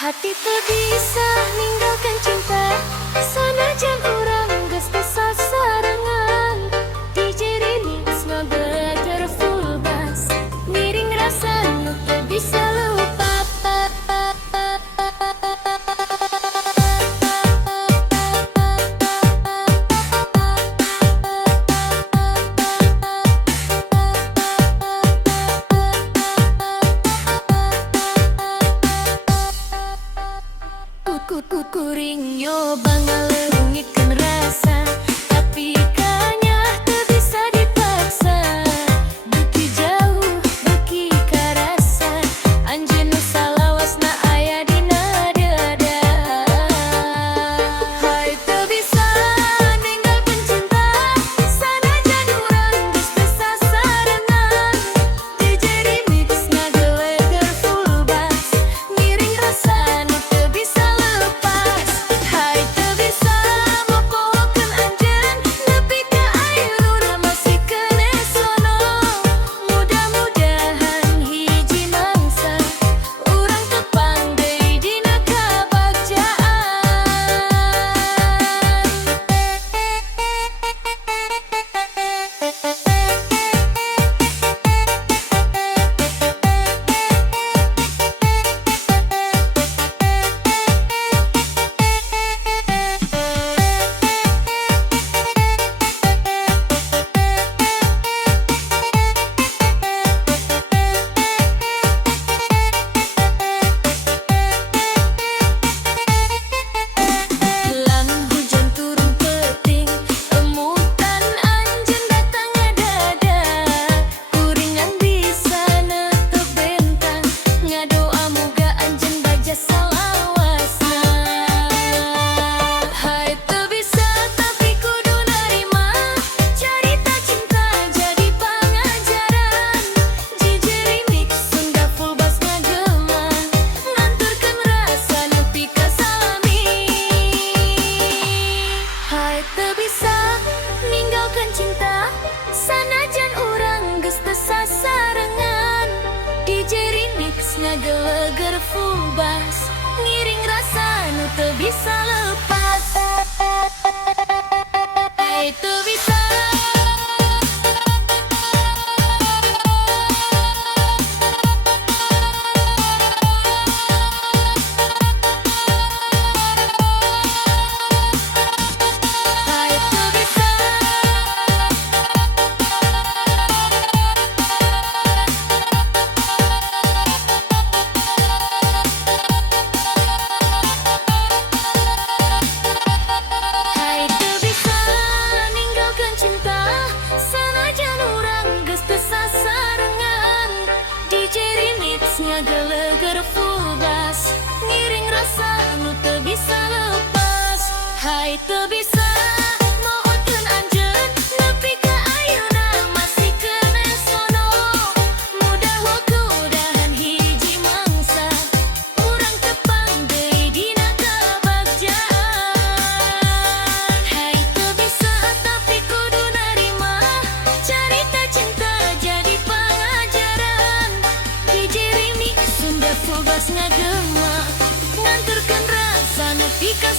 Hati teu bisa ninggalkan cinta, sanajan urang geus teu sasarengan. DJ Remix ngabeger full bass, ngiring rasa nu teu bisa lupa. Kuring nyoba ngaleungikeun rasa, tapi kanya teu bisa dipaksa. Beuki jauh, beuki karasa, anjeun nu salawasna aya dina dada. Hai teu bisa ninggalkeun cinta, sanajan urang geus teu sasarengan. DJ Remix ngageleger full bass, ngiring rasa nu teu bisa sanajan urang geus teu sasarengan. DJ Remix ngageleger full bass, ngiring rasa nu teu bisa lepas. Hai teu bisa. Ngageleger full bass, ngiring rasa nu teu bisa lepas. Hai teu bisa mootkeun anjeun, nepi ka ayeuna masih kene sono. Mudah-mudahan hiji mangsa urang teu pandai dina kabagjaan. Hai teu bisa tapi kudu narima, carita cinta jadi pangajaran. DJ Remix Sunda full bass ngagema, nganturkeun rasa nepi ka